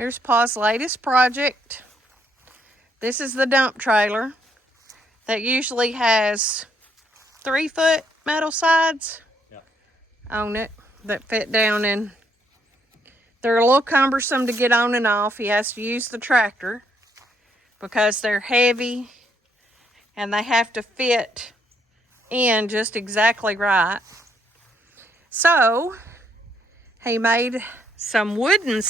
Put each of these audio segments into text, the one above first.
Here's Pa's latest project. This is the dump trailer that usually has 3-foot metal sides on it that fit down in. They're a little cumbersome to get on and off. He has to use the tractor because they're heavy and they have to fit in just exactly right. So he made some wooden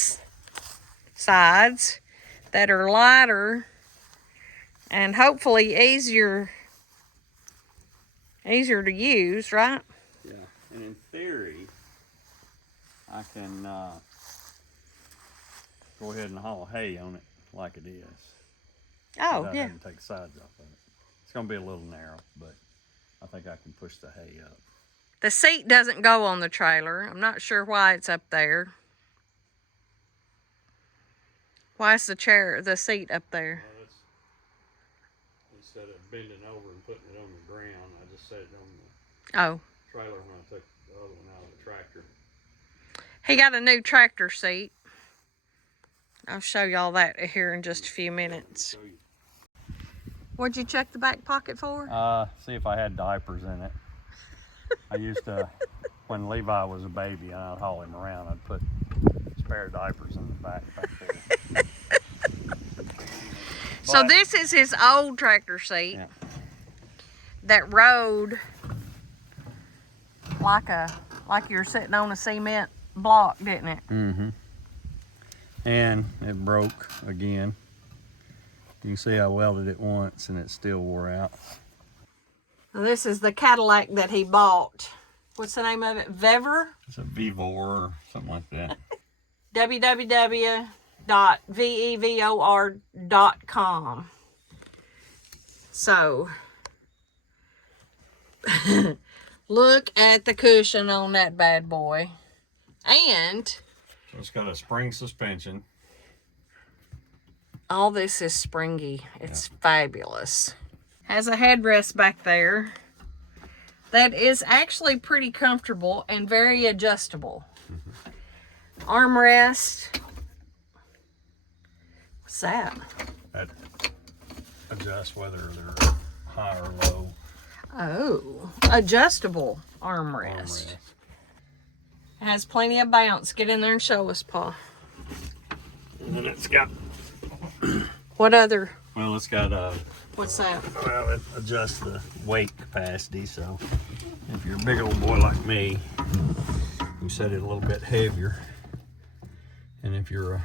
sides that are lighter and hopefully easier to use, right? Yeah, and in theory, I can go ahead and haul hay on it like it is. Oh, without yeah. having to take the sides off of it. It's going to be a little narrow, but I think I can push the hay up. The seat doesn't go on the trailer. I'm not sure why it's up there. Why is the seat up there? Well, instead of bending over and putting it on the ground, I just set it on the trailer when I took the other one out of the tractor. He got a new tractor seat. I'll show y'all that here in just a few minutes. What'd you check the back pocket for? See if I had diapers in it. I used to, when Levi was a baby and I'd haul him around, I'd put spare diapers in the back there. So this is his old tractor seat that rode like you're sitting on a cement block, didn't it? Mm-hmm. And it broke again. You can see I welded it once and it still wore out. Now this is the Cadillac that he bought. What's the name of it? Vevor? It's a Vevor or something like that. www.vevor.com. So, look at the cushion on that bad boy. And So it's got a spring suspension. all this is springy. It's fabulous. Has a headrest back there that is actually pretty comfortable and very adjustable. Armrest. What's that? That adjusts whether they're high or low. Oh, adjustable armrest. It has plenty of bounce. Get in there and show us, Pa. And then it's got, What other? well, it's got What's that? well, it adjusts the weight capacity. So if you're a big old boy like me, you set it a little bit heavier. And if you're a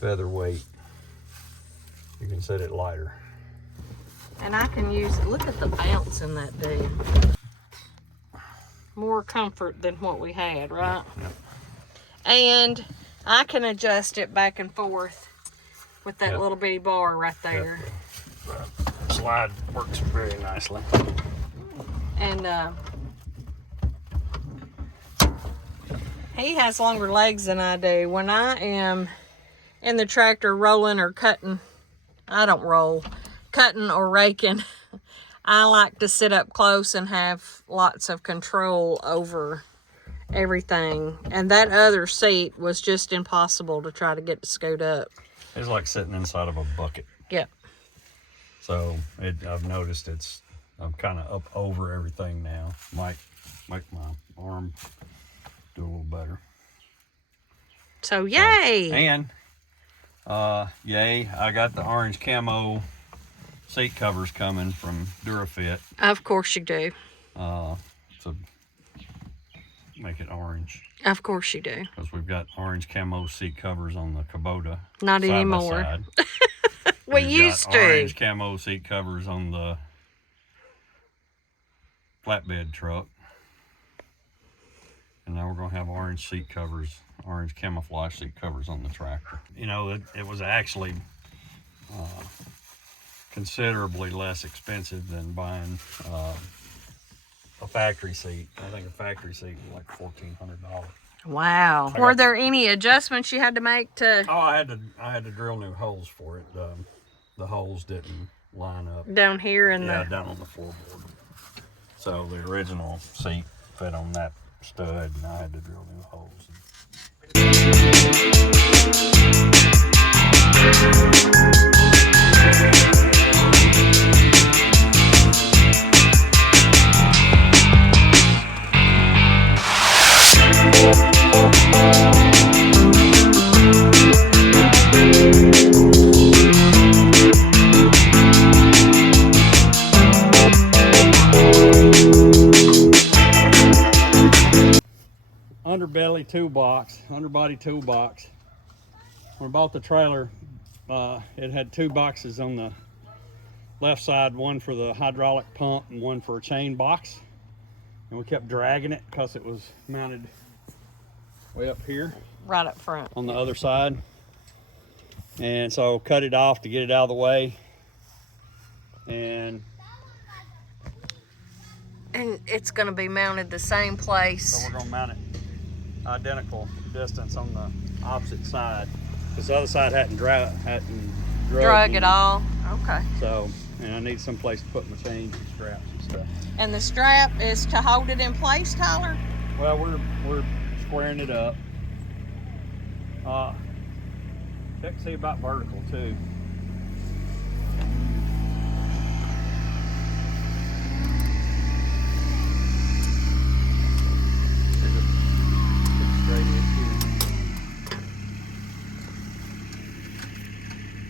featherweight, you can set it lighter. And I can use it. Look at the bounce in that dude. More comfort than what we had, right? Yep. And I can adjust it back and forth with that little bitty bar right there. The slide works very nicely. And he has longer legs than I do. When I am in the tractor rolling or cutting, I don't roll, cutting or raking, I like to sit up close and have lots of control over everything. And that other seat was just impossible to try to get to scoot up. It's like sitting inside of a bucket. Yep. So I've noticed I'm kind of up over everything now. Might make my arm do a little better. So yay! And yay! I got the orange camo seat covers coming from Durafit. Of course you do. To make it orange. Of course you do. Because we've got orange camo seat covers on the Kubota. Not side anymore. by side. We We've used got to. Orange camo seat covers on the flatbed truck. And now we're going to have orange seat covers, orange camouflage seat covers on the tractor. You know, it was actually considerably less expensive than buying a factory seat. I think a factory seat was like $1,400. Wow. Were there any adjustments you had to make to? Oh, I had to drill new holes for it. The holes didn't line up. Down here in down on the floorboard. So the original seat fit on that stud, and I had to drill new holes. Underbelly toolbox, underbody toolbox. When I bought the trailer, it had two boxes on the left side, one for the hydraulic pump and one for a chain box. And we kept dragging it because it was mounted way up here. Right up front. On the other side. And so cut it off to get it out of the way. And it's going to be mounted the same place. so we're going to mount it identical distance on the opposite side. Because the other side hadn't drug it all. Okay. So, and I need some place to put my chains and straps and stuff. And the strap is to hold it in place, Tyler? Well, we're squaring it up. Check to see about vertical too. Straight in here.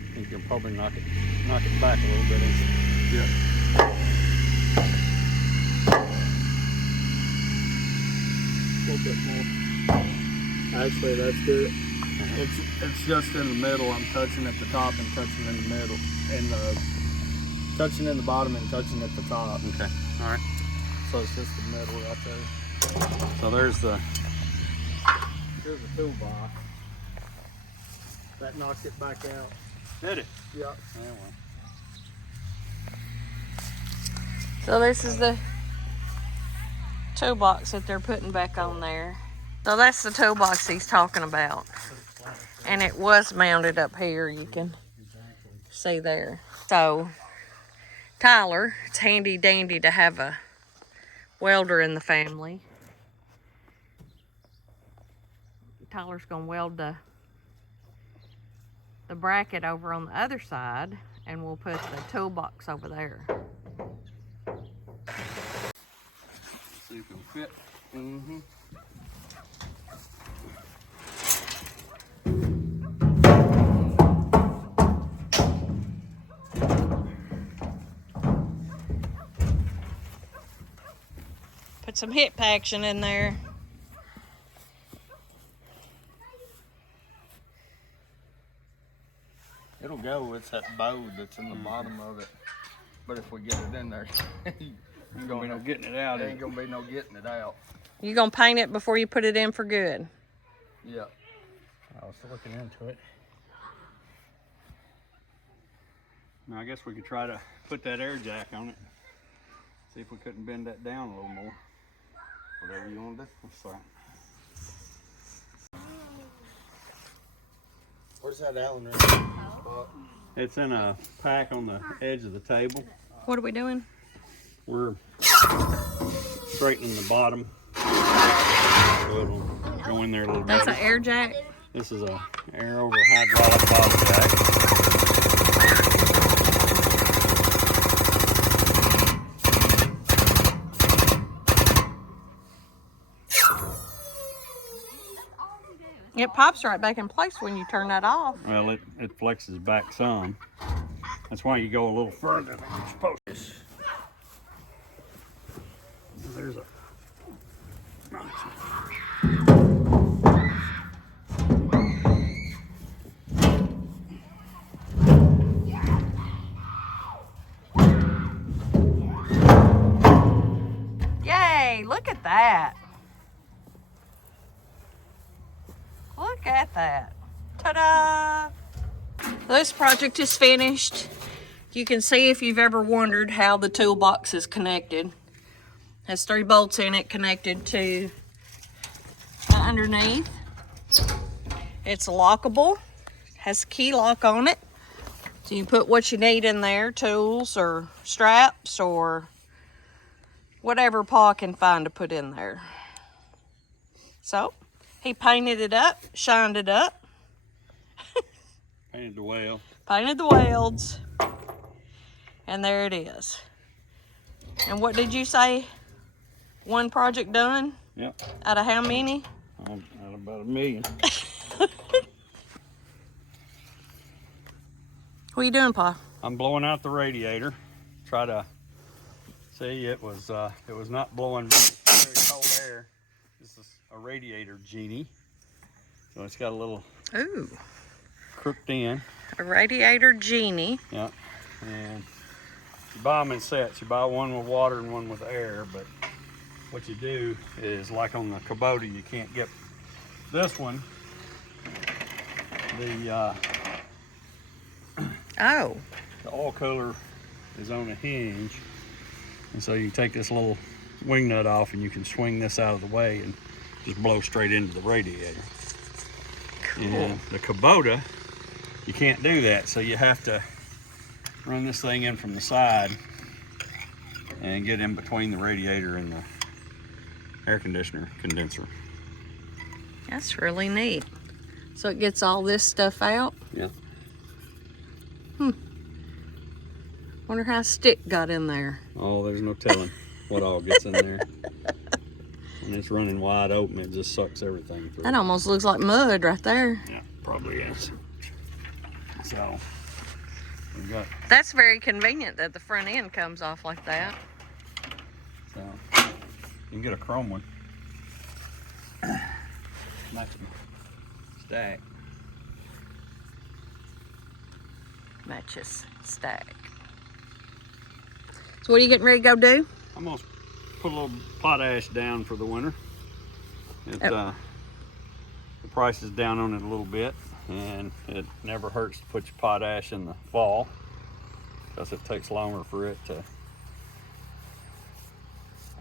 I think you'll probably knock it back a little bit. Yeah. A little bit more. Actually, that's good. It's just in the middle. I'm touching at the top and touching in the middle, and touching in the bottom and touching at the top. Okay. All right. So it's just the middle right there. So here's the toolbox. That knocked it back out. Did it? Yeah. So this is the toolbox that they're putting back on there. So that's the toolbox he's talking about. And it was mounted up here, you can see there. So, Tyler, it's handy dandy to have a welder in the family. Tyler's gonna weld the bracket over on the other side, and we'll put the toolbox over there. See if it'll fit. Mm-hmm. Put some hip action in there. It'll go. It's that bow that's in the bottom of it. But if we get it in there, Ain't gonna be no getting it out. there ain't gonna be no getting it out. You gonna paint it before you put it in for good? Yeah. I was looking into it. Now I guess we could try to put that air jack on it. See if we couldn't bend that down a little more. Whatever you want to do. That's fine. Where's that Allen wrench spot? It's in a pack on the edge of the table. What are we doing? We're straightening the bottom. So it'll go in there a little bit. That's an air jack. This is a air over hydraulic bottom jack. It pops right back in place when you turn that off. Well, it flexes back some. That's why you go a little further than you're supposed to. There's a... Yay, look at that. Look at that. Ta-da! This project is finished. You can see if you've ever wondered how the toolbox is connected. Has 3 bolts in it connected to underneath. It's lockable. Has a key lock on it. So you put what you need in there, tools or straps or whatever Pa can find to put in there. So, He painted it up, shined it up. Painted the whale. Painted the welds. And there it is. And what did you say? One project done? Yep. Out of how many? Out of about 1 million. What are you doing, Pa? I'm blowing out the radiator. Try to see it was not blowing very cold air. This is a radiator genie. So it's got a little Ooh. crooked in. A radiator genie. Yeah. And you buy them in sets. You buy one with water and one with air, but what you do is, like on the Kubota, you can't get this one. The oil cooler is on a hinge, and so you take this little wing nut off and you can swing this out of the way and just blow straight into the radiator. Cool. And the Kubota, you can't do that, so you have to run this thing in from the side and get in between the radiator and the air conditioner condenser. That's really neat. So it gets all this stuff out? Yeah. Wonder how stick got in there. Oh, there's no telling what all gets in there. When it's running wide open, it just sucks everything through. That almost looks like mud right there. Yeah, probably is. So, we've got, That's very convenient that the front end comes off like that. so, you can get a chrome one. Nice stack. Matches stack. So what are you getting ready to go do? I'm gonna put a little potash down for the winter. The price is down on it a little bit, and it never hurts to put your potash in the fall because it takes longer for it to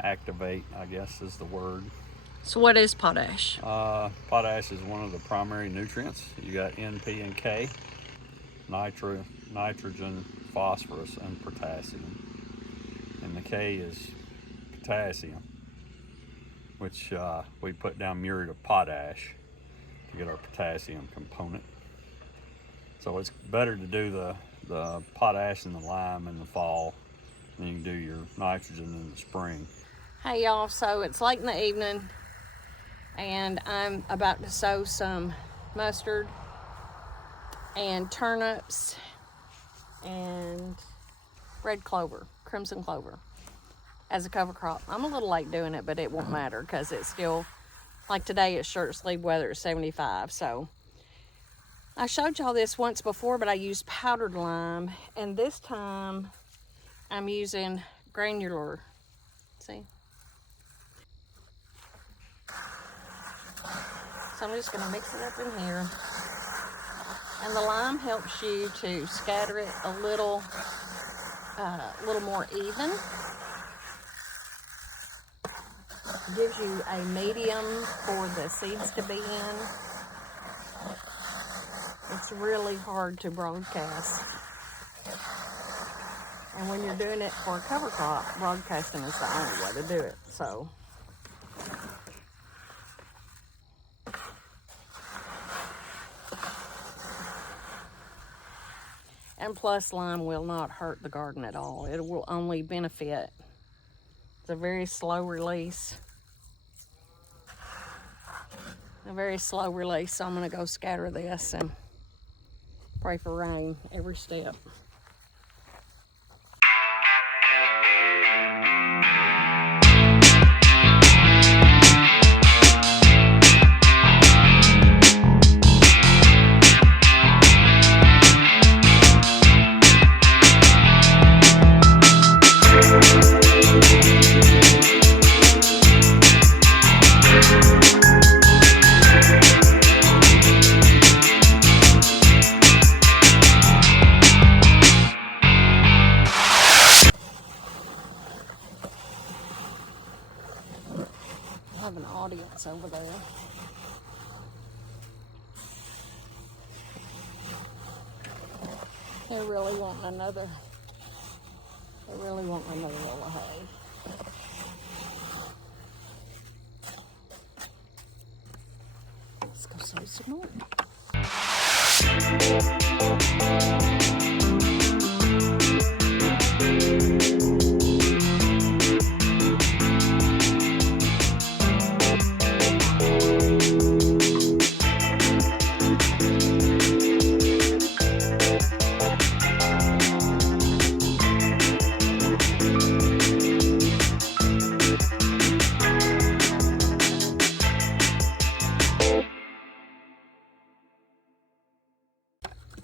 activate, I guess is the word. So what is potash? Potash is one of the primary nutrients. You got N, P, and K, nitrogen, phosphorus, and potassium. And the K is potassium, which we put down muriate of potash to get our potassium component. So it's better to do the potash and the lime in the fall than you can do your nitrogen in the spring. Hey y'all, so it's late in the evening and I'm about to sow some mustard and turnips and red clover, crimson clover, as a cover crop. I'm a little late doing it, but it won't matter because it's still, like today it's shirt sleeve weather at 75. So I showed y'all this once before, but I used powdered lime, and this time I'm using granular. See? So I'm just gonna mix it up in here. And the lime helps you to scatter it a little more even. Gives you a medium for the seeds to be in. It's really hard to broadcast. And when you're doing it for a cover crop, broadcasting is the only way to do it. So and plus, lime will not hurt the garden at all. It will only benefit. It's a very slow release. So I'm gonna go scatter this and pray for rain every step. I have an audience over there. They're really wanting another roll of hay. some more.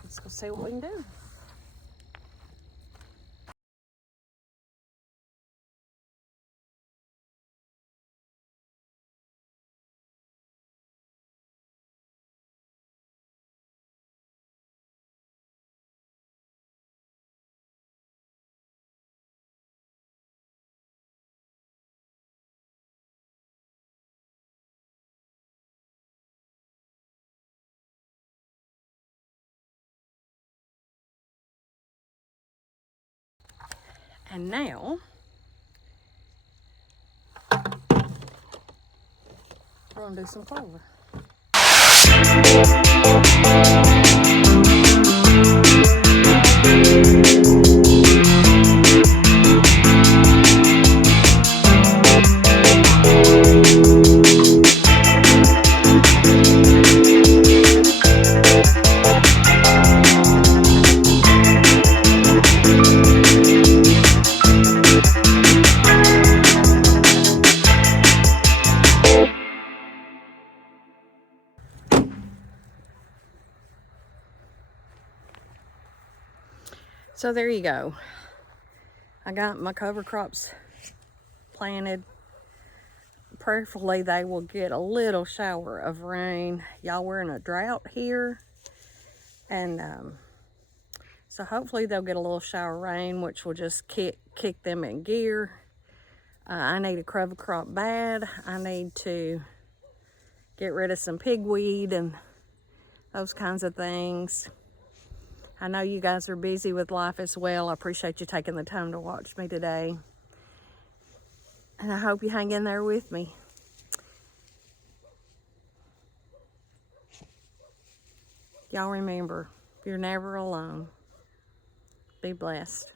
Let's go see what we can do. And now, we're gonna do some clover. So there you go. I got my cover crops planted. Prayerfully, they will get a little shower of rain. Y'all, we're in a drought here. And so hopefully they'll get a little shower of rain, which will just kick them in gear. I need a cover crop bad. I need to get rid of some pigweed and those kinds of things. I know you guys are busy with life as well. I appreciate you taking the time to watch me today. And I hope you hang in there with me. Y'all remember, you're never alone. Be blessed.